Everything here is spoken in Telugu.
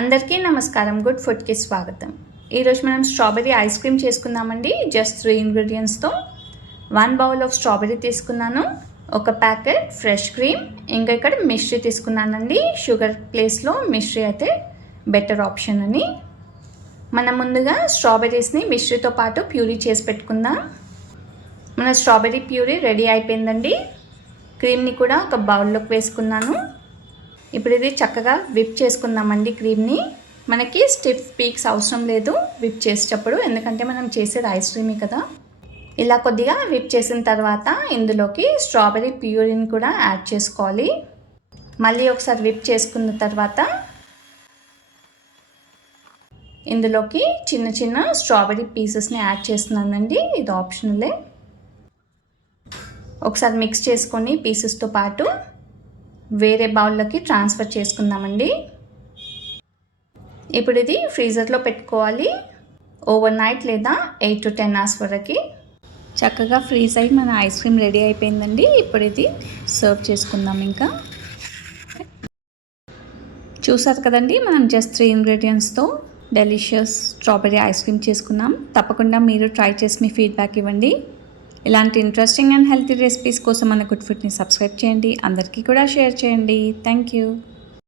అందరికీ నమస్కారం. గుడ్ ఫుడ్కి స్వాగతం. ఈరోజు మనం స్ట్రాబెర్రీ ఐస్ క్రీమ్ చేసుకుందామండి. జస్ట్ 3 ఇంగ్రీడియంట్స్తో 1 బౌల్ ఆఫ్ స్ట్రాబెర్రీ తీసుకున్నాను, ఒక ప్యాకెట్ ఫ్రెష్ క్రీమ్, ఇంకా ఇక్కడ మిశ్రీ తీసుకున్నానండి. షుగర్ ప్లేస్లో మిశ్రీ అయితే బెటర్ ఆప్షన్ అని. మనం ముందుగా స్ట్రాబెర్రీస్ని మిశ్రీతో పాటు ప్యూరీ చేసి పెట్టుకుందాం. మన స్ట్రాబెర్రీ ప్యూరీ రెడీ అయిపోయిందండి. క్రీమ్ని కూడా ఒక బౌల్లోకి వేసుకున్నాను. ఇప్పుడు ఇది చక్కగా విప్ చేసుకుందామండి. క్రీమ్ని మనకి స్టిఫ్ పీక్స్ అవసరం లేదు విప్ చేసేటప్పుడు, ఎందుకంటే మనం చేసేది ఐస్ క్రీమే కదా. ఇలా కొద్దిగా విప్ చేసిన తర్వాత ఇందులోకి స్ట్రాబెర్రీ ప్యూరీని కూడా యాడ్ చేసుకోవాలి. మళ్ళీ ఒకసారి విప్ చేసుకున్న తర్వాత ఇందులోకి చిన్న చిన్న స్ట్రాబెర్రీ పీసెస్ని యాడ్ చేస్తున్నానండి. ఇది ఆప్షనలే. ఒకసారి మిక్స్ చేసుకొని పీసెస్తో పాటు వేరే బౌల్లోకి ట్రాన్స్ఫర్ చేసుకుందామండి. ఇప్పుడు ఇది ఫ్రీజర్లో పెట్టుకోవాలి ఓవర్ నైట్ లేదా 8 to 10 hours వరకు. చక్కగా ఫ్రీజ్ అయ్యి మన ఐస్ క్రీమ్ రెడీ అయిపోయిందండి. ఇప్పుడు ఇది సర్వ్ చేసుకుందాం. ఇంకా చూసారు కదండి, మనం జస్ట్ 3 ఇంగ్రీడియంట్స్తో డెలిషియస్ స్ట్రాబెర్రీ ఐస్ క్రీమ్ చేసుకున్నాం. తప్పకుండా మీరు ట్రై చేసి మీ ఫీడ్బ్యాక్ ఇవ్వండి. ఇలాంటి ఇంట్రెస్టింగ్ అండ్ హెల్తీ రెసిపీస్ కోసం మన గుడ్ ఫుడ్ని సబ్స్క్రైబ్ చేయండి. అందరికీ కూడా షేర్ చేయండి. Thank you.